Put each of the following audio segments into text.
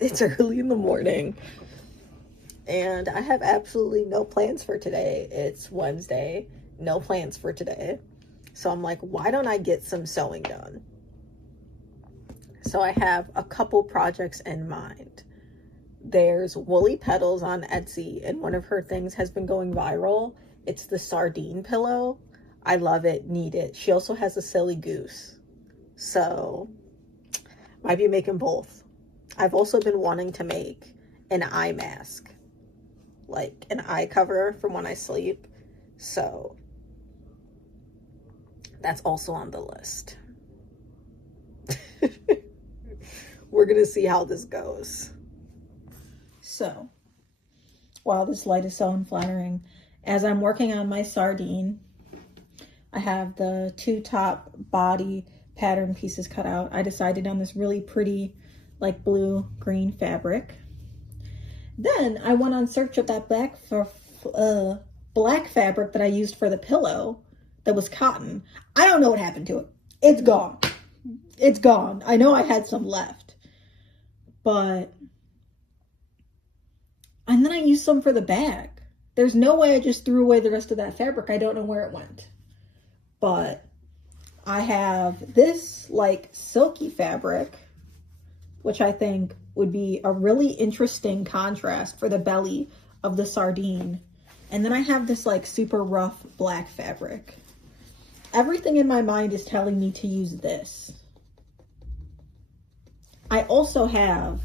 It's early in the morning and I have absolutely no plans for today. It's Wednesday, no plans for today. So I'm like, why don't I get some sewing done? So I have a couple projects in mind. There's Woolly Petals on Etsy, and one of her things has been going viral. It's the Sardine pillow. I love it, need it. She also has a silly goose. So might be making both. I've also been wanting to make an eye mask, like an eye cover from when I sleep. So that's also on the list. We're gonna see how this goes. So while this light is so unflattering, as I'm working on my sardine, I have the two top body pattern pieces cut out. I decided on this really pretty like blue green fabric. Then I went on search of that black fabric that I used for the pillow that was cotton. I don't know what happened to it. It's gone. It's gone. I know I had some left, but, and then I used some for the bag. There's no way I just threw away the rest of that fabric. I don't know where it went, but I have this like silky fabric, which I think would be a really interesting contrast for the belly of the sardine. And then I have this like super rough black fabric. Everything in my mind is telling me to use this. I also have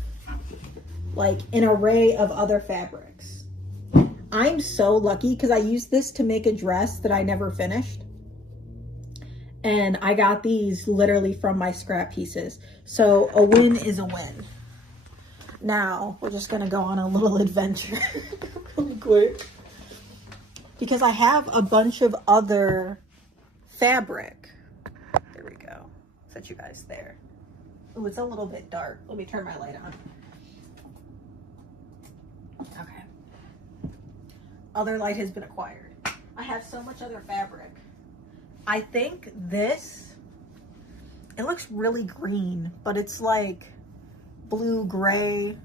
like an array of other fabrics. I'm so lucky because I used this to make a dress that I never finished. And I got these literally from my scrap pieces. So a win is a win. Now we're just gonna go on a little adventure really quick, because I have a bunch of other fabric. There we go. Set you guys there. Oh, it's a little bit dark. Let me turn my light on. Okay. Other light has been acquired. I have so much other fabric. I think this, it looks really green, but it's like blue gray.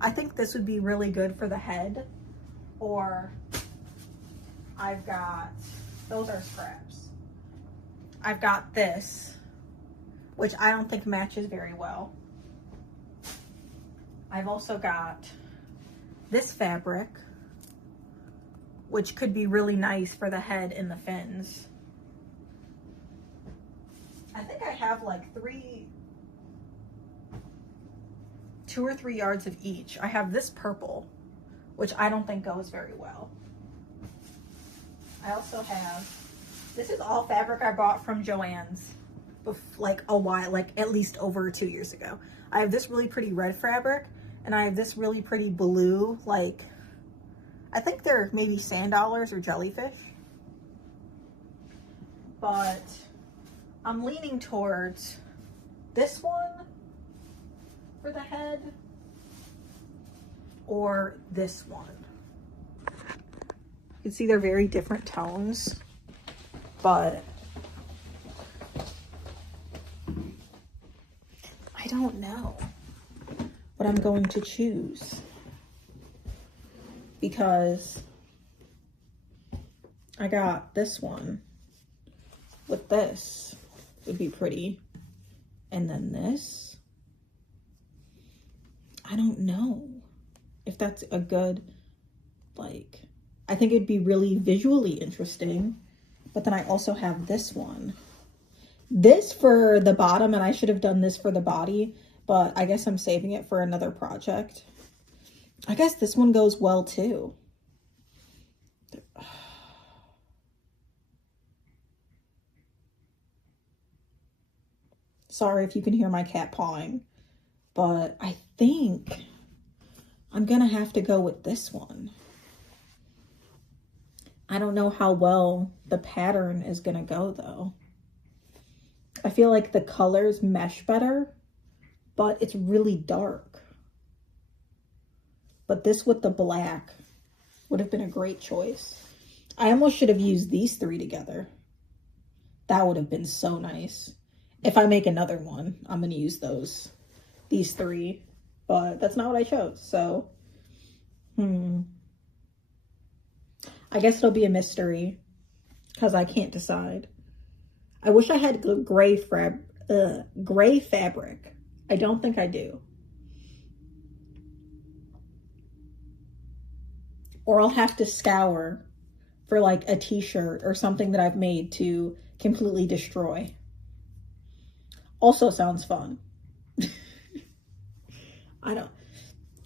I think this would be really good for the head. Or I've got, those are scraps. I've got this, which I don't think matches very well. I've also got this fabric, which could be really nice for the head and the fins. I think I have like 2 or 3 yards of each. I have this purple, which I don't think goes very well. I also have, this is all fabric I bought from Joann's like a while, like at least over 2 years ago. I have this really pretty red fabric, and I have this really pretty blue, like, I think they're maybe sand dollars or jellyfish. But I'm leaning towards this one for the head or this one. You can see they're very different tones, but I don't know what I'm going to choose, because I got this one with this would be pretty, and then this, I don't know if that's a good, like, I think it'd be really visually interesting. But then I also have this one, this for the bottom, and I should have done this for the body, but I guess I'm saving it for another project. I guess this one goes well too. Sorry if you can hear my cat pawing, but I think I'm gonna have to go with this one. I don't know how well the pattern is gonna go though. I feel like the colors mesh better, but it's really dark. But this with the black would have been a great choice. I almost should have used these 3 together. That would have been so nice. If I make another one, I'm gonna use these 3. but that's not what I chose. So, I guess it'll be a mystery because I can't decide. I wish I had gray fabric. I don't think I do. Or I'll have to scour for like a t-shirt or something that I've made to completely destroy. Also sounds fun. I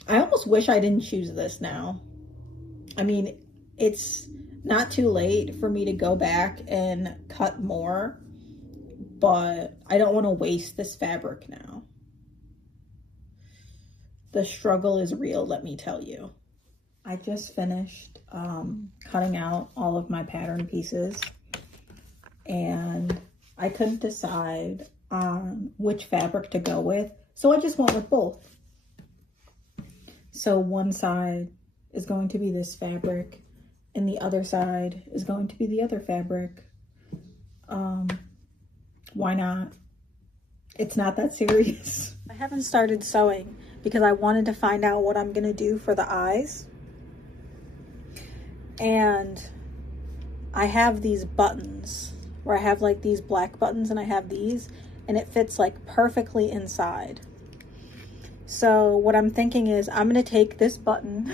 almost wish I didn't choose this now. I mean, it's not too late for me to go back and cut more, but I don't want to waste this fabric now. The struggle is real, let me tell you. I just finished cutting out all of my pattern pieces, and I couldn't decide on which fabric to go with, so I just went with both. So one side is going to be this fabric, and the other side is going to be the other fabric. Why not? It's not that serious. I haven't started sewing because I wanted to find out what I'm gonna do for the eyes. And I have these buttons where I have like these black buttons, and I have these, and it fits like perfectly inside. So what I'm thinking is I'm going to take this button,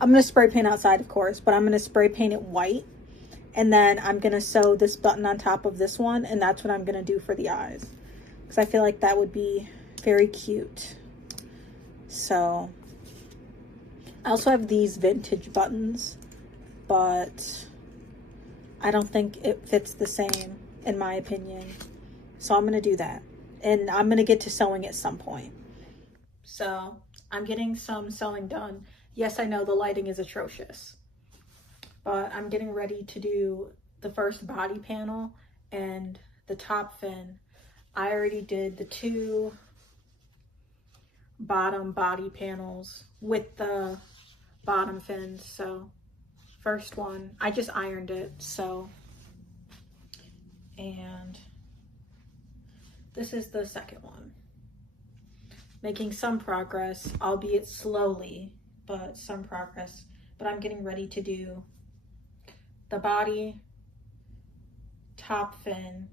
I'm going to spray paint outside, of course, but I'm going to spray paint it white, and then I'm going to sew this button on top of this one, and that's what I'm going to do for the eyes, because I feel like that would be very cute. So I also have these vintage buttons, but I don't think it fits the same in my opinion. So I'm going to do that, and I'm going to get to sewing at some point. So I'm getting some sewing done. Yes, I know the lighting is atrocious, but I'm getting ready to do the first body panel and the top fin. I already did the 2 bottom body panels with the bottom fins. So first one, I just ironed it. So, and this is the second one. Making some progress, albeit slowly, but some progress. But I'm getting ready to do the body, top fin,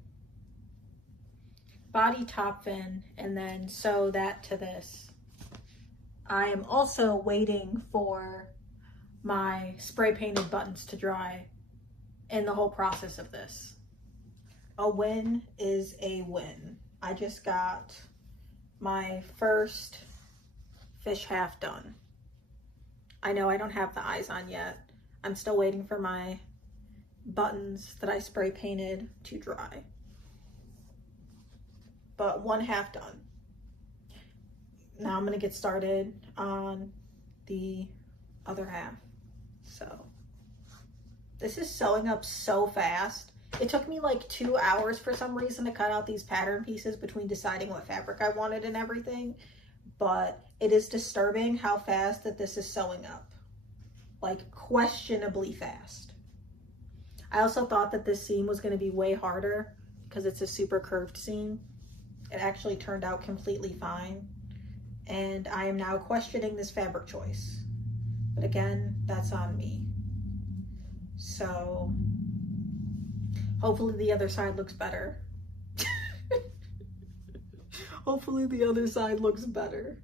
body, top fin, and then sew that to this. I am also waiting for my spray painted buttons to dry in the whole process of this. A win is a win. I just got my first fish half done. I know I don't have the eyes on yet. I'm still waiting for my buttons that I spray painted to dry. But one half done. Now I'm gonna get started on the other half. So this is sewing up so fast. It took me like 2 hours for some reason to cut out these pattern pieces between deciding what fabric I wanted and everything. But it is disturbing how fast that this is sewing up. Like questionably fast. I also thought that this seam was going to be way harder because it's a super curved seam. It actually turned out completely fine. And I am now questioning this fabric choice. But again, that's on me. So hopefully the other side looks better. Hopefully the other side looks better.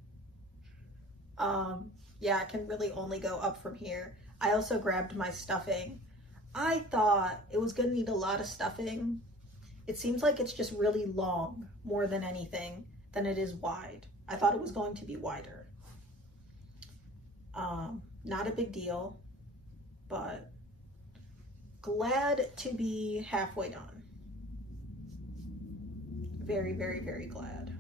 Yeah, I can really only go up from here. I also grabbed my stuffing. I thought it was gonna need a lot of stuffing. It seems like it's just really long more than anything than it is wide. I thought it was going to be wider. Not a big deal, but glad to be halfway done. Very, very, very glad.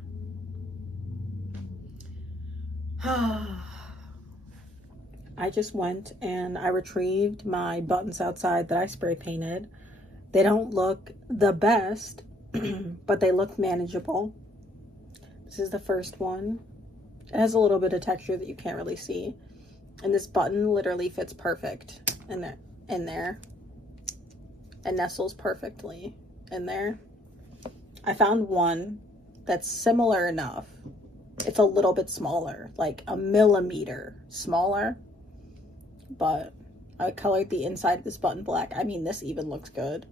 I just went and I retrieved my buttons outside that I spray painted. They don't look the best, but they look manageable. This is the first one. It has a little bit of texture that you can't really see. And this button literally fits perfect in there. And nestles perfectly in there. I found one that's similar enough It's a little bit smaller, like a millimeter smaller, but I colored the inside of this button black. I mean, this even looks good,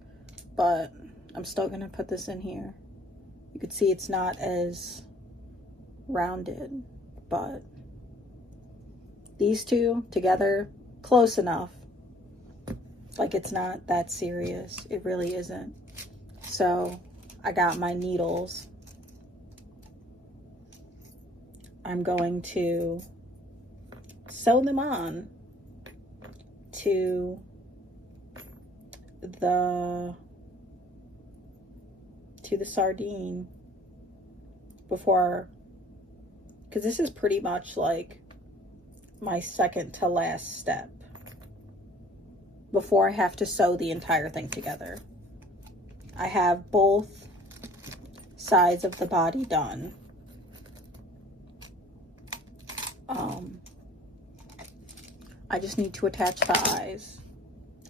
but I'm still gonna put this in here. You can see it's not as rounded, but these two together, close enough. Like, it's not that serious. It really isn't. So I got my needles. I'm going to sew them on to the sardine before, because this is pretty much like my second to last step before I have to sew the entire thing together. I have both sides of the body done. I just need to attach the eyes.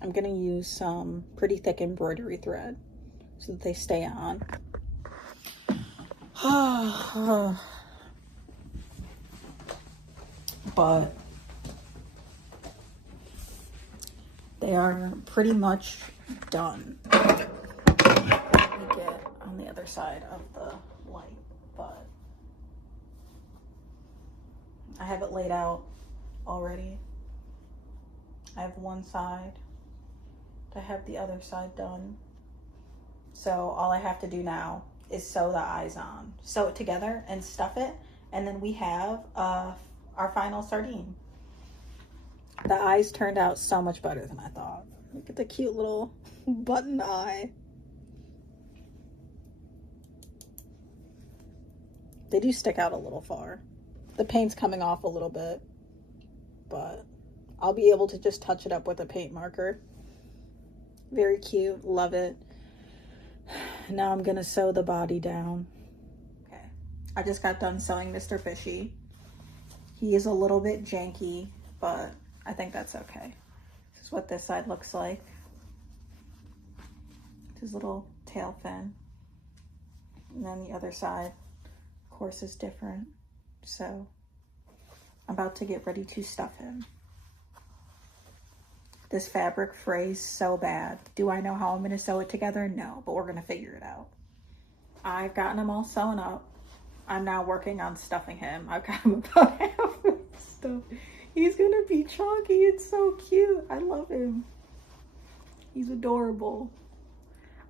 I'm gonna use some pretty thick embroidery thread so that they stay on. But they are pretty much done. Let me get on the other side of the light, but I have it laid out already. I have one side. I have the other side done. So all I have to do now is sew the eyes on. Sew it together and stuff it, and then we have our final sardine. The eyes turned out so much better than I thought. Look at the cute little button eye. They do stick out a little far. The paint's coming off a little bit, but I'll be able to just touch it up with a paint marker. Very cute, love it. Now I'm gonna sew the body down. Okay, I just got done sewing Mr. Fishy. He is a little bit janky, but I think that's okay. This is what this side looks like. His little tail fin. And then the other side, of course, is different. So I'm about to get ready to stuff him. This fabric frays so bad. Do I know how I'm gonna sew it together? No, but we're gonna figure it out. I've gotten him all sewn up. I'm now working on stuffing him. I've got him about half stuff. He's gonna be chunky. It's so cute. I love him. He's adorable.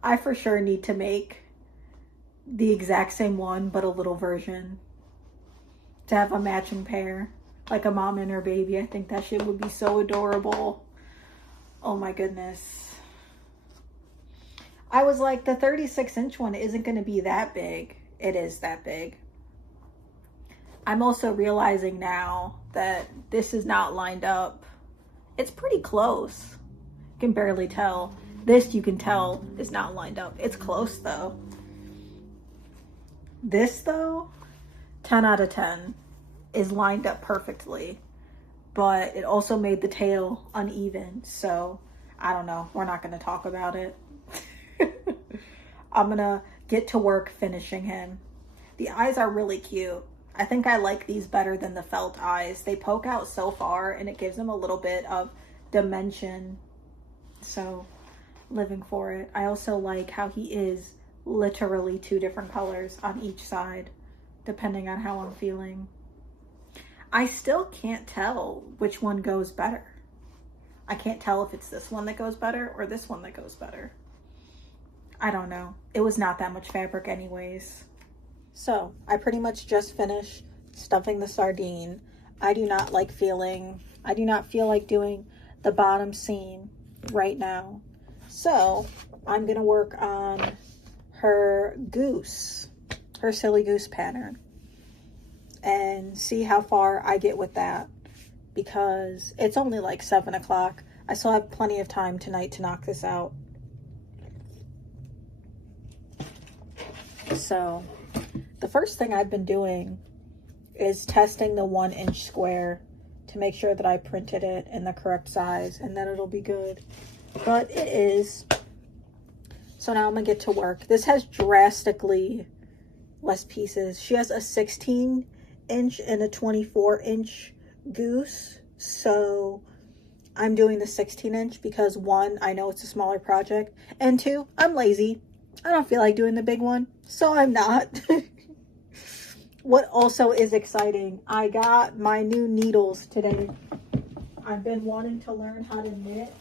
I for sure need to make the exact same one, but a little version. To have a matching pair, like a mom and her baby. I think that shit would be so adorable. Oh my goodness. I was like, the 36-inch one isn't going to be that big. It is that big. I'm also realizing now that this is not lined up. It's pretty close. You can barely tell. This, you can tell, is not lined up. It's close though. This though, 10 out of 10 is lined up perfectly. But it also made the tail uneven, so I don't know. We're not going to talk about it. I'm going to get to work finishing him. The eyes are really cute. I think I like these better than the felt eyes. They poke out so far, and it gives them a little bit of dimension. So, living for it. I also like how he is literally 2 different colors on each side, depending on how I'm feeling. I still can't tell which one goes better. I can't tell if it's this one that goes better or this one that goes better. I don't know. It was not that much fabric anyways. So I pretty much just finished stuffing the sardine. I do not feel like doing the bottom seam right now. So I'm gonna work on her goose, her silly goose pattern, and see how far I get with that, because it's only like 7 o'clock. I still have plenty of time tonight to knock this out. So the first thing I've been doing is testing the 1-inch square to make sure that I printed it in the correct size and that it'll be good. But it is. So now I'm gonna get to work. This has drastically less pieces. She has a 16 inch and a 24-inch Goose. So I'm doing the 16-inch because 1, I know it's a smaller project, and 2, I'm lazy. I don't feel like doing the big one, so I'm not. What also is exciting, I got my new needles today. I've been wanting to learn how to knit,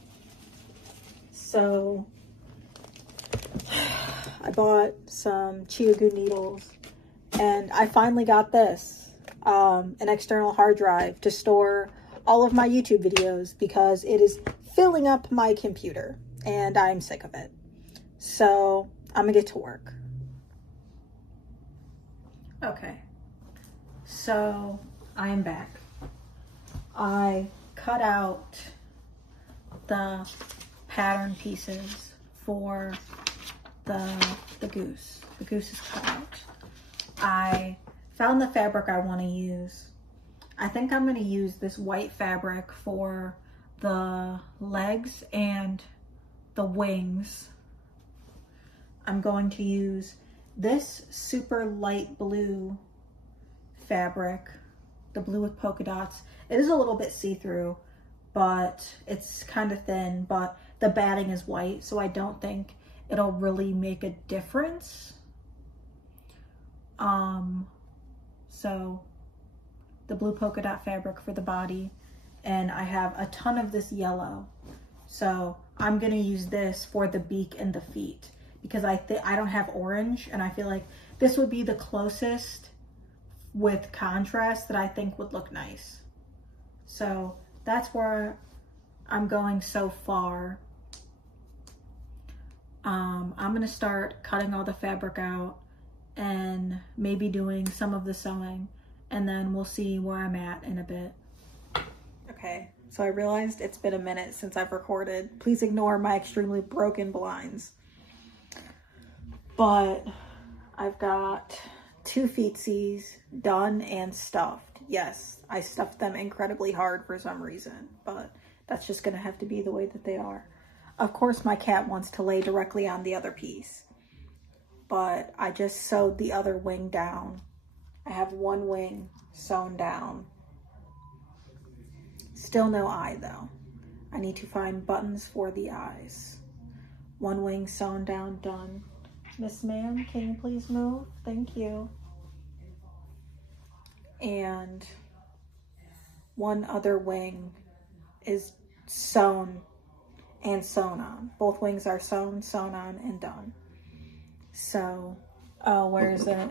so I bought some Chiagu needles, and I finally got this, an external hard drive to store all of my YouTube videos because it is filling up my computer and I'm sick of it. So I'm gonna get to work. Okay, so I am back. I cut out the pattern pieces for the goose. The goose is cut out. I found the fabric I want to use. I think I'm going to use this white fabric for the legs and the wings. I'm going to use this super light blue fabric, the blue with polka dots. It is a little bit see-through, but it's kind of thin, but the batting is white, so I don't think it'll really make a difference. So the blue polka dot fabric for the body, and I have a ton of this yellow. So I'm gonna use this for the beak and the feet because I don't have orange, and I feel like this would be the closest with contrast that I think would look nice. So that's where I'm going so far. I'm gonna start cutting all the fabric out and maybe doing some of the sewing, and then we'll see where I'm at in a bit. Okay, so I realized it's been a minute since I've recorded. Please ignore my extremely broken blinds. But I've got 2 feetsies done and stuffed. Yes, I stuffed them incredibly hard for some reason, but that's just gonna have to be the way that they are. Of course, my cat wants to lay directly on the other piece, but I just sewed the other wing down. I have 1 wing sewn down. Still no eye though. I need to find buttons for the eyes. 1 wing sewn down, done. Miss Ma'am, can you please move? Thank you. And 1 other wing is sewn and sewn on. Both wings are sewn on, and done. So, oh, where is it?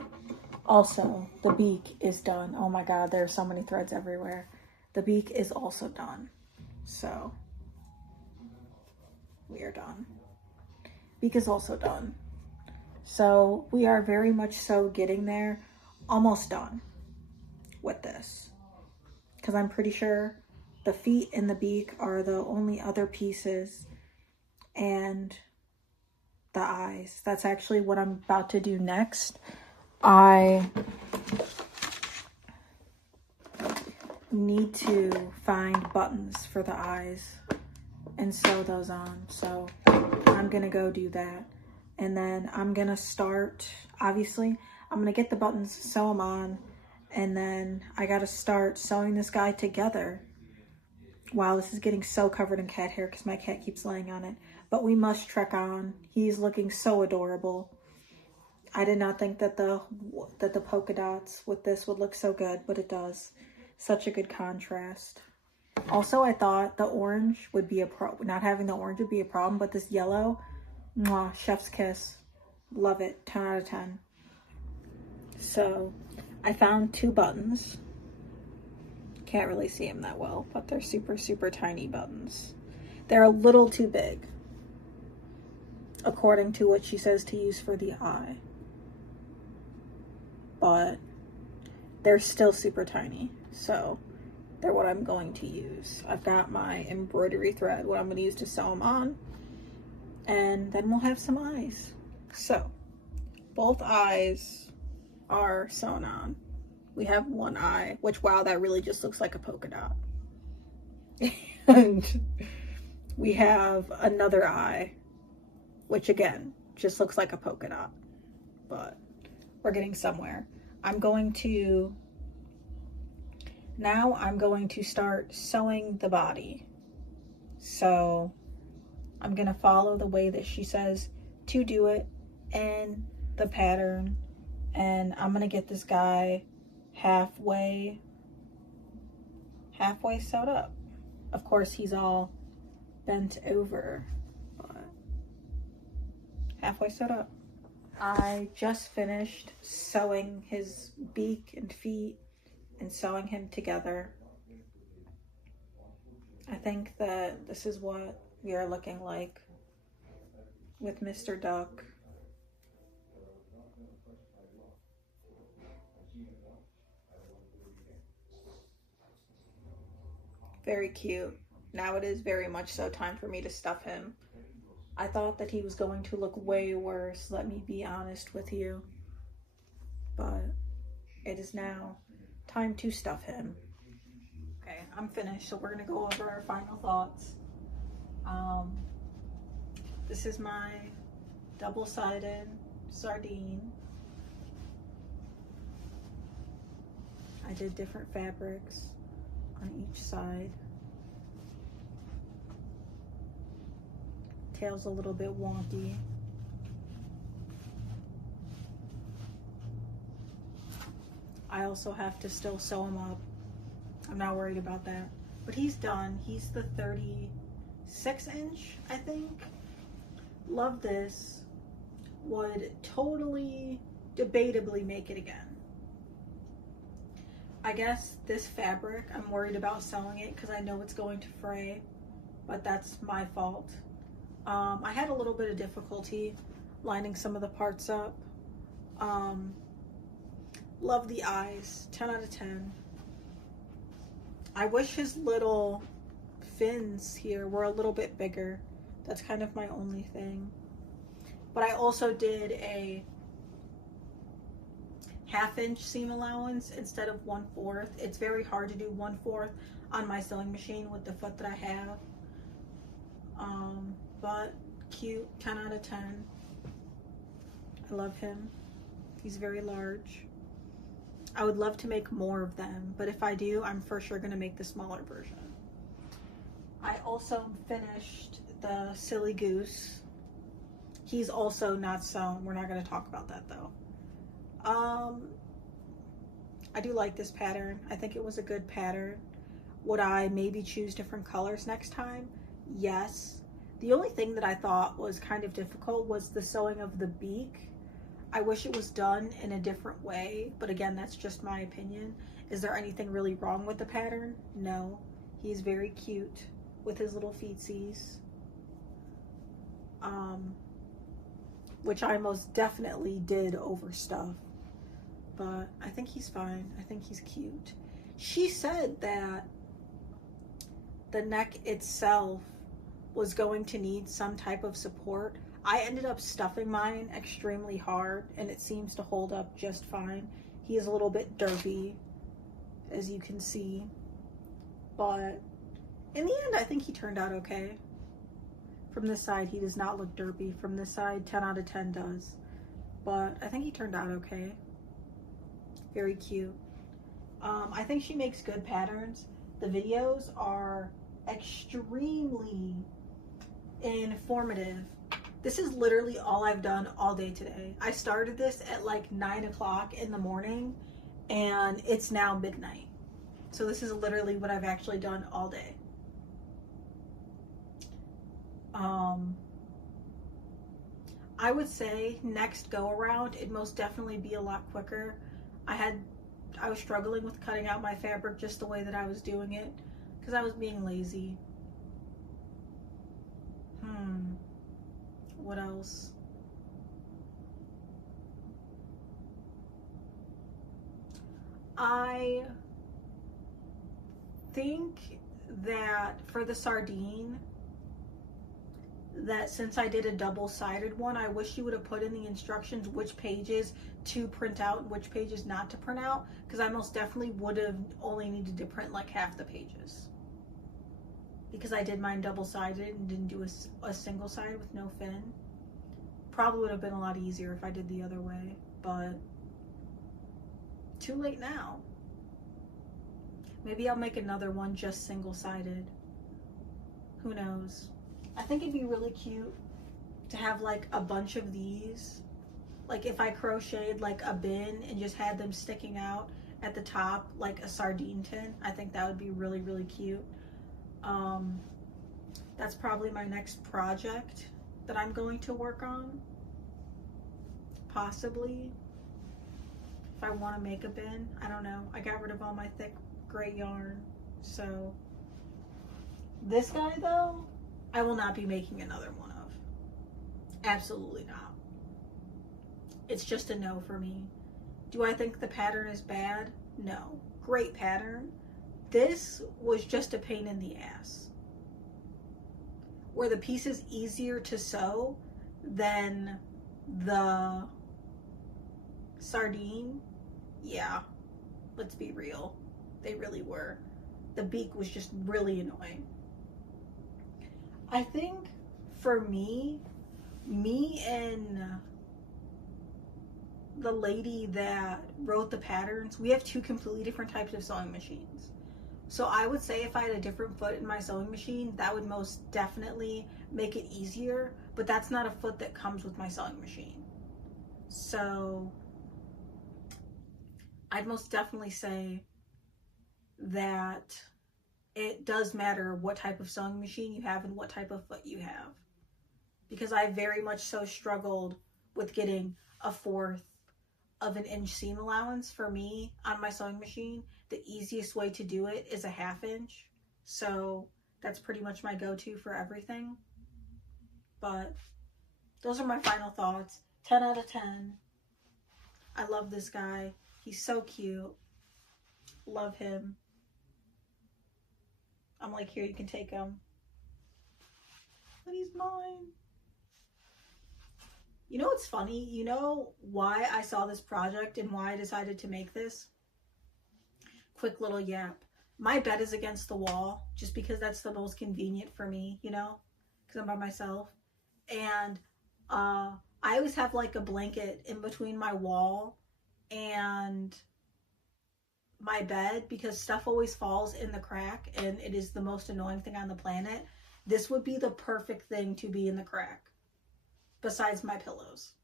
Also, the beak is done. Oh my God, there are so many threads everywhere. The beak is also done. So, we are done. Beak is also done. So, we are very much so getting there. Almost done with this. Because I'm pretty sure the feet and the beak are the only other pieces, and the eyes. That's actually what I'm about to do next. I need to find buttons for the eyes and sew those on. So I'm gonna go do that. And then I'm gonna start, obviously, I'm gonna get the buttons, sew them on, and then I gotta start sewing this guy together. Wow, this is getting so covered in cat hair because my cat keeps laying on it. But we must trek on. He's looking so adorable. I did not think that the polka dots with this would look so good, but it does. Such a good contrast. Also, I thought the orange would be not having the orange would be a problem, but this yellow, mwah, chef's kiss. Love it. 10 out of 10. So, I found 2 buttons. Can't really see them that well, but they're super, super tiny buttons. They're a little too big, according to what she says to use for the eye. But they're still super tiny, so they're what I'm going to use. I've got my embroidery thread, what I'm going to use to sew them on, and then we'll have some eyes. So, both eyes are sewn on. We have 1 eye, which, wow, that really just looks like a polka dot. And we have another eye, which again, just looks like a polka dot. But we're getting somewhere. I'm going to Now I'm going to start sewing the body. So I'm gonna follow the way that she says to do it in the pattern, and I'm gonna get this guy halfway sewed up. Of course, he's all bent over, but halfway sewed up. I just finished sewing his beak and feet and sewing him together. I think that this is what we are looking like with Mr. Duck. Very cute. Now it is very much so time for me to stuff him. I thought that he was going to look way worse, let me be honest with you. But it is now time to stuff him. Okay, I'm finished, so we're gonna go over our final thoughts. This is my double-sided sardine. I did different fabrics on each side. Tail's a little bit wonky. I also have to still sew him up. I'm not worried about that. But he's done. He's the 36-inch, I think. Love this. Would totally, debatably make it again. I guess this fabric, I'm worried about sewing it because I know it's going to fray, but that's my fault. I had a little bit of difficulty lining some of the parts up. Love the eyes, 10 out of 10. I wish his little fins here were a little bit bigger. That's kind of my only thing. But I also did a 1/2-inch seam allowance instead of 1/4. It's very hard to do 1/4 on my sewing machine with the foot that I have. But cute, 10 out of 10. I love him. He's very large. I would love to make more of them, but if I do, I'm for sure gonna make the smaller version. I also finished the silly goose. He's also not sewn. We're not gonna talk about that though. I do like this pattern. I think it was a good pattern. Would I maybe choose different colors next time? Yes. The only thing that I thought was kind of difficult was the sewing of the beak. I wish it was done in a different way, but again, that's just my opinion. Is there anything really wrong with the pattern? No. He's very cute with his little feetsies. Which I most definitely did overstuff. But I think he's fine. I think he's cute. She said that the neck itself was going to need some type of support. I ended up stuffing mine extremely hard and it seems to hold up just fine. He is a little bit derpy, as you can see, but in the end I think he turned out okay. From this side he does not look derpy. From this side 10 out of 10 does, but I think he turned out okay. Very cute. I think she makes good patterns. The videos are extremely informative. This is literally all I've done all day today. I started this at like 9 o'clock in the morning and it's now midnight. So this is literally what I've actually done all day. I would say next go around it'd most definitely be a lot quicker. I was struggling with cutting out my fabric just the way that I was doing it because I was being lazy. What else? I think that for the sardine, that since I did a double-sided one, I wish you would have put in the instructions which pages to print out and which pages not to print out, because I most definitely would have only needed to print like half the pages. Because I did mine double-sided and didn't do a single side with no fin. Probably would have been a lot easier if I did the other way, but too late now. Maybe I'll make another one just single-sided. Who knows? I think it'd be really cute to have like a bunch of these. Like if I crocheted like a bin and just had them sticking out at the top like a sardine tin, I think that would be really, really cute. That's probably my next project that I'm going to work on. Possibly. If I want to make a bin, I don't know. I got rid of all my thick gray yarn. So this guy though, I will not be making another one of. Absolutely not. It's just a no for me. Do I think the pattern is bad? No. Great pattern. This was just a pain in the ass. Were the pieces easier to sew than the sardine? Yeah. Let's be real. They really were. The beak was just really annoying. I think for me and the lady that wrote the patterns, we have two completely different types of sewing machines. So I would say if I had a different foot in my sewing machine, that would most definitely make it easier, but that's not a foot that comes with my sewing machine. So I'd most definitely say that it does matter what type of sewing machine you have and what type of foot you have. Because I very much so struggled with getting a 1/4 of an inch seam allowance. For me on my sewing machine, the easiest way to do it is a 1/2 inch. So that's pretty much my go-to for everything. But those are my final thoughts. 10 out of 10. I love this guy. He's so cute. Love him. I'm like, here, you can take him. But he's mine. You know what's funny? You know why I saw this project and why I decided to make this? Quick little yap. My bed is against the wall just because that's the most convenient for me, you know, because I'm by myself. And I always have like a blanket in between my wall and my bed because stuff always falls in the crack and it is the most annoying thing on the planet. This would be the perfect thing to be in the crack besides my pillows.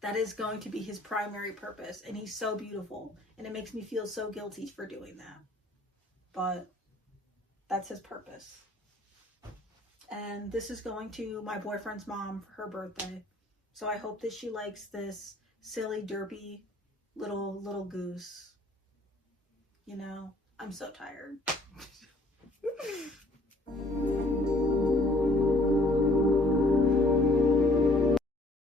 That is going to be his primary purpose, and he's so beautiful, and it makes me feel so guilty for doing that. But that's his purpose. And this is going to my boyfriend's mom for her birthday. So I hope that she likes this silly, derpy little goose. You know, I'm so tired.